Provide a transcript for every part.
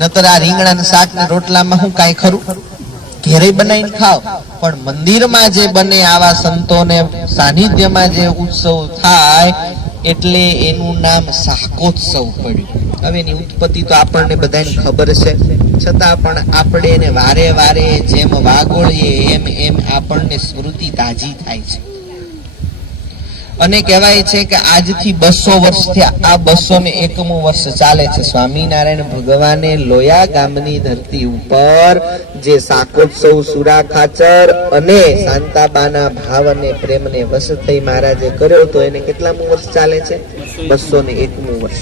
નતર આ રીંગણાના શાક ને રોટલામાં હું કાંઈ ખરું? ઘેરે બનાવીને ખાવ. પણ મંદિરમાં જે બને આવા સંતોને સાનિધ્યમાં જે ઉત્સવ થાય, એટલે એનું નામ શાકોત્સવ પડ્યું. હવે એની ઉત્પત્તિ તો આપણને બધાને ખબર છે. છતાં પણ આપણે એને વારે વારે જેમ વાગોળીએ, એમ એમ આપણને સ્મૃતિ તાજી થાય છે. અને કહેવાય છે કે આજથી બસો વર્ષ થયા. આ બસો ને એકમું વર્ષ ચાલે છે. સ્વામિનારાયણ ભગવાને લોયા ગામની ધરતી ઉપર જે શાકોત્સવ, સુરા ખાચર અને શાંતાબાના ભાવ અને પ્રેમને વશ થઈ મહારાજે કર્યો તો એને કેટલામું વર્ષ ચાલે છે? બસો ને એકમું વર્ષ.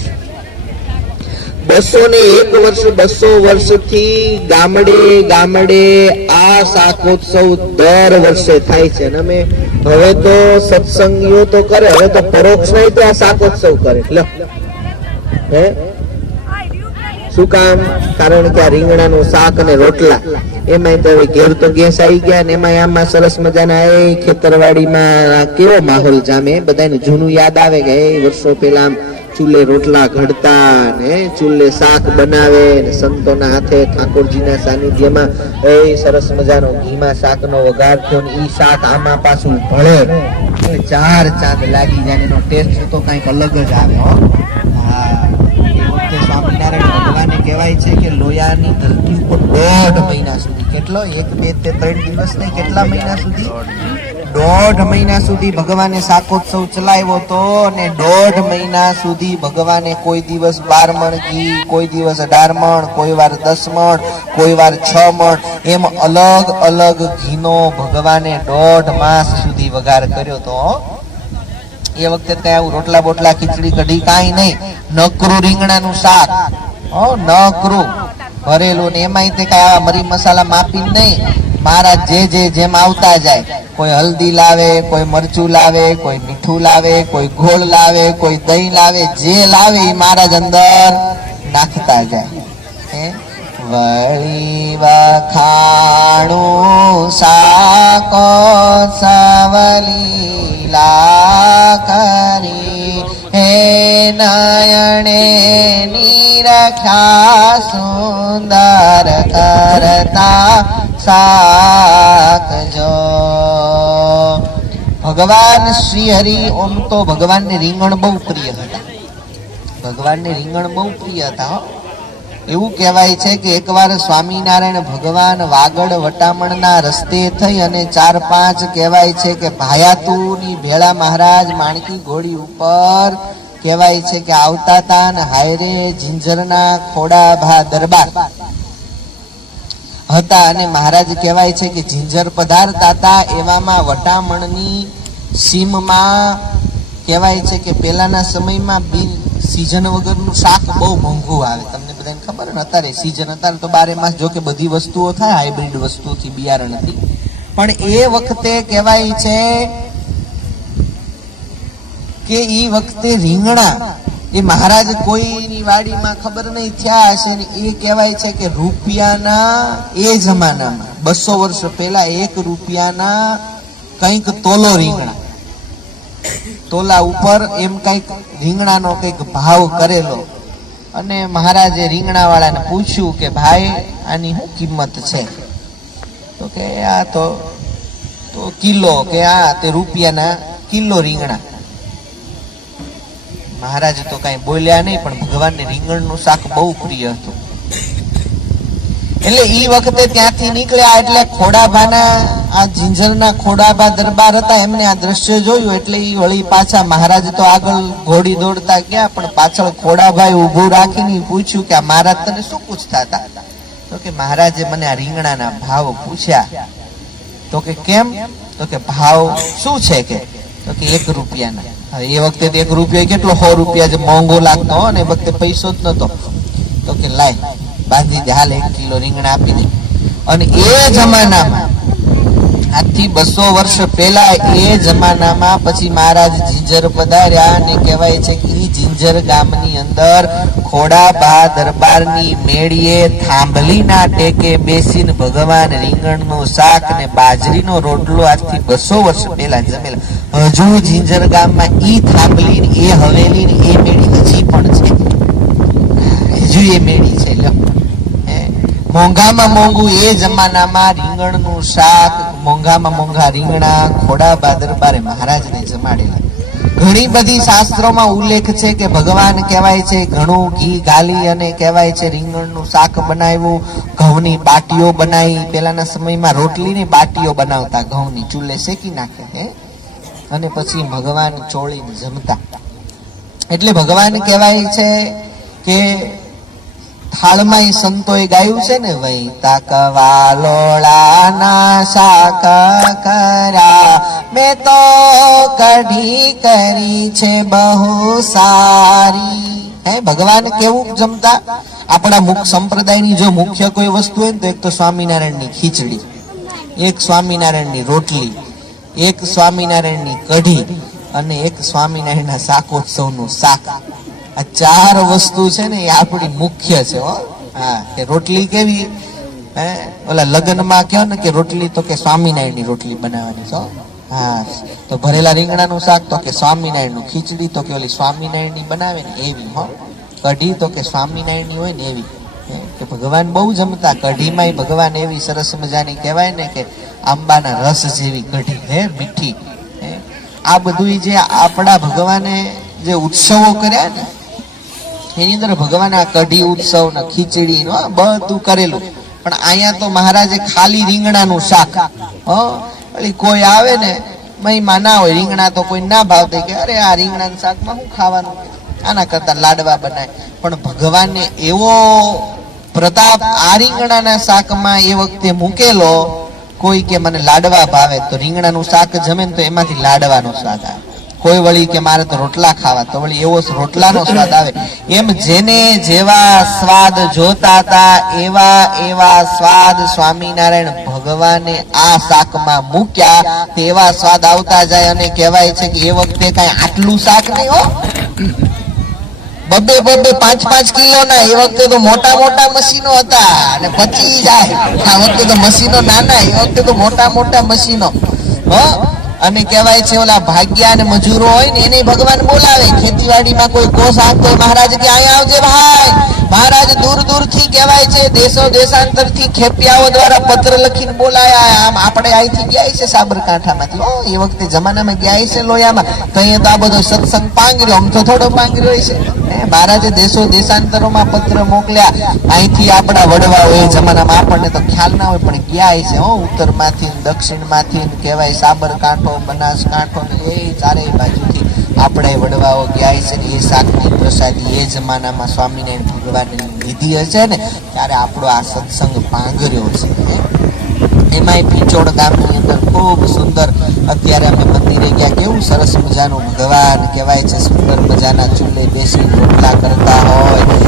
બસો ને એક વર્ષ, બસો વર્ષથી ગામડે ગામડે આ શાકોત્સવ દર વર્ષે થાય છે. અને અમે હવે તો સત્સંગીઓ તો કરે, હવે તો પરોક્ષ નહીં તો આ શાકોત્સવ કરે. લો. હે? શું કામ? કારણ કે આ રીંગણાનું શાક અને રોટલા, એમાંય તો હવે ઘેર તો ગેસ આવી ગયા ને એમાંય આમાં સરસ મજાના, એ ખેતરવાડીમાં કેવો માહોલ જામે? બધાને જૂનું યાદ આવે કે એ વર્ષો પહેલા આમ ચૂલે રોટલા ઘડતા ને ચૂલે શાક બનાવે ને સંતોના હાથે ઠાકોરજીના સાનિધ્યમાં એ સરસ મજાનો ઘીમાં શાકનો વઘાર થયો ને એ શાક આમાં પાછું ભળે. ચાર ચાંદ લાગી જાય એનો ટેસ્ટ તો કંઈક અલગ જ આવે, હો. સ્વામિનારાયણ ભગવાને કહેવાય છે કે લોયાની ધરતી ઉપર દોઢ મહિના સુધી, કેટલો? એક, બે, તે ત્રણ દિવસ નહીં, કેટલા મહિના સુધી? દોઢ મહિના સુધી ભગવાને શાકોત્સવ ચલાવ્યો તો અને દોઢ મહિના સુધી ભગવાને કોઈ દિવસ બાર મણ ઘી, કોઈ દિવસ અઢાર મણ, કોઈ વાર દસ મણ, કોઈ વાર છ મણ, એમ અલગ અલગ ઘીનો ભગવાને દોઢ માસ સુધી વઘાર કર્યો તો, હો. એ વખતે કઈ આવું રોટલા બોટલા, ખીચડી કઢી કાંઈ નહીં, નકરું રીંગણાનું શાક, હો, નકરું ભરેલું ને એમાંય તે કઈ આવા મરી મસાલા માપીને નહીં મારા જે જે જેમ આવતા જાય કોઈ હલ્દી લાવે, કોઈ મરચું લાવે, કોઈ મીઠું લાવે, કોઈ ગોળ લાવે, કોઈ દહીં લાવે, જે લાવે એ મહારાજ અંદર નાખતા જાય. વળી વખાણું સાકો સવલીલા કરી હે નયણે નિરખ્યા સુંદર કરતા સાકજો ભગવાન શ્રી હરિ ઓમ તો ભગવાનને રીંગણ બહુ પ્રિય હતા. ભગવાનને રીંગણ બહુ પ્રિય હતા એવું કહેવાય છે કે એકવાર સ્વામિનારાયણ ભગવાન વાગડ વટામણના રસ્તે થઈ અને ચાર પાંચ કહેવાય છે કે ભાયાતુની ભેળા મહારાજ માણકી ઘોડી ઉપર કહેવાય છે કે આવતા ને હાયરે ઝિંઝરના ખોડા ભા દરબાર હતા અને મહારાજ કહેવાય છે કે જિંજર પધારતા હતા એવામાં વટામણની સીમમાં કહેવાય છે કે પહેલાના સમયમાં બિન સીઝન વગરનું શાક બહુ મોંઘું આવે. તમને બધાને ખબર? ને અત્યારે સિઝન અત્યારે તો બારે માસ જો કે બધી વસ્તુઓ થાય હાઇબ્રિડ વસ્તુથી બિયારણથી. પણ એ વખતે કહેવાય છે કે એ વખતે રીંગણા એ મહારાજ કોઈની વાડીમાં ખબર નહીં થયા હશે ને એ કહેવાય છે કે રૂપિયાના એ જમાનામાં, બસો વર્ષ પહેલા એક રૂપિયાના કંઈક તોલો રીંગણા. તોલા ઉપર એમ કંઈક રીંગણાનો કંઈક ભાવ કરેલો. અને મહારાજે રીંગણા વાળાને પૂછ્યું કે, ભાઈ, આની શું કિંમત છે? તો કે, આ તો તો કિલો, કે આ તે રૂપિયાના કિલો રીંગણા. મહારાજ તો કઈ બોલ્યા નહીં, પણ ભગવાનને રીંગણનું શાક બહુ પ્રિય હતું. એટલે એ વખતે ત્યાંથી નીકળ્યા એટલે ખોડાભાના આ ઝીંઝરના ખોડાભા દરબાર હતા, એમને આ દ્રશ્ય જોયું એટલે એ વળી પાછા મહારાજ તો આગળ ઘોડી દોડતા ગયા, પણ પાછળ ખોડાભાઈ ઊભું રાખીને પૂછ્યું કે આ મહારાજ તને શું પૂછતા હતા? તો કે મહારાજે મને આ રીંગણાના ભાવ પૂછ્યા. તો કે કેમ? તો કે ભાવ શું છે કે? તો કે એક રૂપિયાના. એ વખતે એક રૂપિયો કેટલો? સો રૂપિયા જે મોંઘો લાગતો હોય ને એ વખતે પૈસો જ નતો તો કે લાય બાંધી દે હાલ એક કિલો રીંગણા આપી દે. અને એ જમાનામાં આજથી બસો વર્ષ પહેલા એ જમાનામાં પછી મહારાજ જિંજર પધાર્યા અને કહેવાય છે કે જિંજર ગામની અંદર ખોડાબા દરબારની મેળીએ થાંભલીના ટેકે બેસીને ભગવાન રીંગણનું શાક અને બાજરીનો રોટલો આજથી બસો વર્ષ પહેલા જમેલા. હજુ જીંજર ગામમાં ઈ થાંભલી એ હવેલી એ મેળી હજી પણ છે. હજુ એ મેળી છે મોંઘામાં મોંઘું એ જમાનામાં રીંગણનું શાક મોંઘામાં મોંઘા રીંગણા, ખોડા દરબારે મહારાજને જમાડેલા. ઘણી બધી શાસ્ત્રોમાં ઉલ્લેખ છે કે ભગવાન કહેવાય છે ઘણું ઘી ગાલી અને કહેવાય છે રીંગણનું શાક બનાવ્યું, ઘઉંની બાટીઓ બનાવી પહેલાના સમયમાં રોટલીની બાટીઓ બનાવતા ઘઉંની ચૂલે શેકી નાખે, હે? અને પછી ભગવાન ચોળીને જમતા. એટલે ભગવાન કહેવાય છે કે થાળમાં સંતોએ ગાયું છે ને વೈ તાકવા લોળાના શાક કરા મેં તો કઢી કરી છે બહુ સારી. હે, ભગવાન કેવું જમતા? આપણા મુખ સંપ્રદાયની જો મુખ્ય કોઈ વસ્તુ હોય ને તો એક તો સ્વામિનારાયણની ખીચડી, એક સ્વામિનારાયણની રોટલી, એક સ્વામિનારાયણની કઢી અને એક સ્વામિનારાયણના શાકોત્સવનું શાક. આ ચાર વસ્તુ છે ને એ આપણી મુખ્ય છે, હો. હા, કે રોટલી કેવી? હે? ઓલા લગ્નમાં કહો ને કે રોટલી તો કે સ્વામિનારાયણની રોટલી બનાવવાની છે, હો. તો ભરેલા રીંગણાનું શાક તો કે સ્વામિનારાયણનું ખીચડી તો કે ઓલી સ્વામિનારાયણની બનાવે ને એવી, હો. કઢી તો કે સ્વામિનારાયણની હોય ને એવી. કે ભગવાન બહુ જમતા, કઢીમાંય ભગવાન એવી સરસ મજાની કહેવાય ને કે આંબાના રસ જેવી કઢી, હે, મીઠી. આ બધું જે આપણા ભગવાને જે ઉત્સવો કર્યા ને એની અંદર ભગવાન આ કઢી ઉત્સવ ને ખીચડી નો બધું કરેલું. પણ અહીંયા તો મહારાજે ખાલી રીંગણાનું શાક. હો કોઈ આવે ને, મહિમા ના હોય, રીંગણા તો કોઈ ના ભાવતે કે, અરે, આ રીંગણાનું શાકમાં શું ખાવાનું આના કરતા લાડવા બનાય. પણ ભગવાનને એવો પ્રતાપ આ રીંગણાના શાકમાં એ વખતે મૂકેલો, કોઈ કે મને લાડવા ભાવે, તો રીંગણાનું શાક જમે તો એમાંથી લાડવાનું શાક આવે. કોઈ વળી કે મારે તો રોટલા ખાવા, તો વળી એવો રોટલાનો સ્વાદ આવે. એમ જેને જેવા સ્વાદ જોતા હતા એવા એવા સ્વાદ સ્વામિનારાયણ ભગવાને આ શાકમાં મૂક્યા, તેવા સ્વાદ આવતા જાય અને કહેવાય છે કે એ વખતે કઈ આટલું શાક નહીં હો. બબે બબે પાંચ પાંચ કિલો ના એ વખતે તો મોટા મોટા મશીનો હતા અને પચી જાય. આ વખતે તો મશીનો નાના, એ વખતે તો મોટા મોટા મશીનો. હો? અને કહેવાય છે ઓલા ભાગ્યા અને મજૂરો હોય ને એને ભગવાન બોલાવે. ખેતીવાડીમાં કોઈ કોષ આપતો મહારાજ કે અહીંયા આવજે ભાઈ મહારાજ દૂર દૂર છે, દેશો દેશાંતરથી ખેપિયાઓ દ્વારા પત્ર લખીને બોલાયા. આમ આપણે અહીંથી ગયા છે સાબરકાંઠામાંથી એ વખતે જમાનામાં ગયા છે લોયામાં. તો અહીંયા તો આ બધો સત્સંગ પાંગર્યો આમ તો થોડો પાંગર્યો છે. મહારાજે દેશો દેશાંતરોમાં પત્ર મોકલ્યા, અહીંથી આપણા વડવાઓ એ જમાનામાં આપણને તો ખ્યાલ ના હોય, પણ ગયા છે, હો, ઉત્તરમાંથી દક્ષિણમાંથી કહેવાય સાબરકાંઠો, બનાસકાંઠો ને એ ચારેય બાજુથી. આપણે વડવાઓ ગયા છે ને એ શાકની પ્રસાદી એ જમાનામાં સ્વામિનારાયણ ભગવાનની લીધી હશે ને, ત્યારે આપણો આ સત્સંગ પાંગર્યો છે એમાંય પીચોડ ગામની અંદર ખૂબ સુંદર, અત્યારે અમે મંદિરે ગયા, કેવું સરસ મજાનું ભગવાન કહેવાય છે, સુંદર મજાના ચૂલે બેસી રોટલા કરતા હોય.